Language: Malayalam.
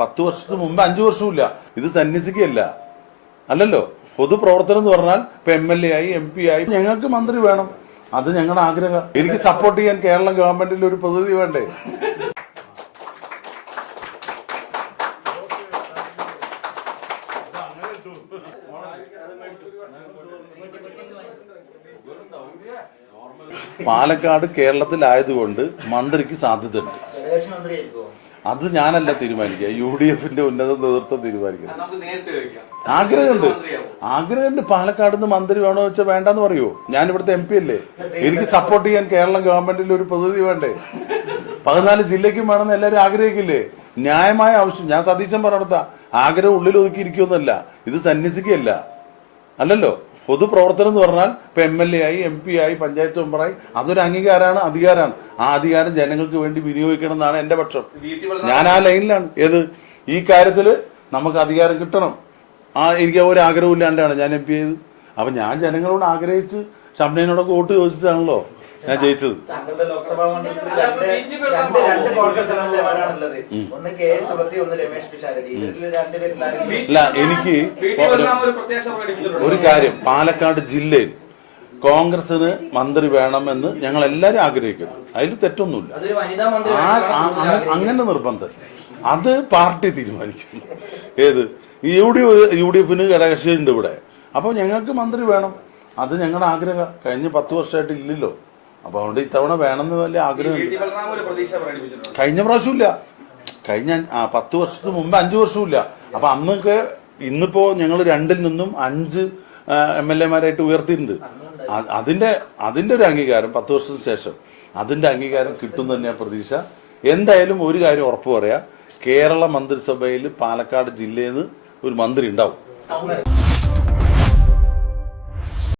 10 വർഷത്തിന് മുമ്പ് 5 വർഷവും ഇല്ല. ഇത് സന്യസിക്കല്ല അല്ലല്ലോ. പൊതുപ്രവർത്തനം എന്ന് പറഞ്ഞാൽ ഇപ്പൊ MLA ആയി MP ആയി ഞങ്ങൾക്ക് മന്ത്രി വേണം. അത് ഞങ്ങളുടെ ആഗ്രഹം. എനിക്ക് സപ്പോർട്ട് ചെയ്യാൻ കേരള ഗവൺമെന്റിൽ ഒരു പ്രതിനിധി വേണ്ടേ? പാലക്കാട് കേരളത്തിലായതുകൊണ്ട് മന്ത്രിക്ക് സാധ്യതയുണ്ട്. അത് ഞാനല്ല തീരുമാനിക്കുക, UDF-ന്റെ ഉന്നത നേതൃത്വം തീരുമാനിക്കുന്നത്. ആഗ്രഹമുണ്ട്. പാലക്കാട് നിന്ന് മന്ത്രി വേണോ വെച്ചാൽ വേണ്ടെന്ന് പറയുമോ? ഞാൻ ഇവിടുത്തെ MP അല്ലേ. എനിക്ക് സപ്പോർട്ട് ചെയ്യാൻ കേരള ഗവൺമെന്റിൽ ഒരു പ്രതിനിധി വേണ്ടേ? 14 ജില്ലയ്ക്കും വേണമെന്ന് എല്ലാവരും ആഗ്രഹിക്കില്ലേ? ന്യായമായ ആവശ്യം. ഞാൻ സതീശൻ പറഞ്ഞെടുത്ത ആഗ്രഹം ഉള്ളിൽ ഒതുക്കിയിരിക്കുമെന്നല്ല, ഇത് സന്യസിക്കല്ല അല്ലല്ലോ. പൊതുപ്രവർത്തനം എന്ന് പറഞ്ഞാൽ ഇപ്പൊ MLA ആയി MP ആയി പഞ്ചായത്ത് മെമ്പറായി അതൊരു അംഗീകാരമാണ്, അധികാരമാണ്. ആ അധികാരം ജനങ്ങൾക്ക് വേണ്ടി വിനിയോഗിക്കണം എന്നാണ് എന്റെ പക്ഷം. ഞാൻ ആ ലൈനിലാണ്. ഈ കാര്യത്തില് നമുക്ക് അധികാരം കിട്ടണം. എനിക്ക് ഒരു ആഗ്രഹം ഇല്ലാണ്ടാണ് ഞാൻ MP ചെയ്ത്. അപ്പൊ ഞാൻ ജനങ്ങളോട് ആഗ്രഹിച്ച് ഷംനയോടൊക്കെ വോട്ട് ചോദിച്ചിട്ടാണല്ലോ ഞാൻ ജയിച്ചത്. അല്ല, എനിക്ക് ഒരു കാര്യം, പാലക്കാട് ജില്ലയിൽ കോൺഗ്രസിന് മന്ത്രി വേണമെന്ന് ഞങ്ങൾ എല്ലാരും ആഗ്രഹിക്കുന്നു. അതിൽ തെറ്റൊന്നുമില്ല. അങ്ങനെ നിർബന്ധം അത് പാർട്ടി തീരുമാനിക്കും. UDF-ന് ഘടകകക്ഷിയുണ്ട് ഇവിടെ. അപ്പൊ ഞങ്ങൾക്ക് മന്ത്രി വേണം. അത് ഞങ്ങളുടെ ആഗ്രഹം. കഴിഞ്ഞ 10 വർഷമായിട്ട് ഇല്ലല്ലോ. അപ്പൊ അതുകൊണ്ട് ഇത്തവണ വേണമെന്ന് വലിയ ആഗ്രഹം. കഴിഞ്ഞ പ്രാവശ്യം ഇല്ല. കഴിഞ്ഞ 10 വർഷത്തിന് മുമ്പ് 5 വർഷവും ഇല്ല. അപ്പൊ അന്നൊക്കെ ഇന്നിപ്പോ ഞങ്ങൾ 2-ൽ നിന്നും 5 MLA-മാരായിട്ട് ഉയർത്തിയിട്ടുണ്ട്. അതിന്റെ ഒരു അംഗീകാരം 10 വർഷത്തിന് ശേഷം അതിന്റെ അംഗീകാരം കിട്ടും തന്നെയാണ് പ്രതീക്ഷ. എന്തായാലും ഒരു കാര്യം ഉറപ്പു പറയാ, കേരള മന്ത്രിസഭയിൽ പാലക്കാട് ജില്ലയിൽ നിന്ന് ഒരു മന്ത്രി ഉണ്ടാവും.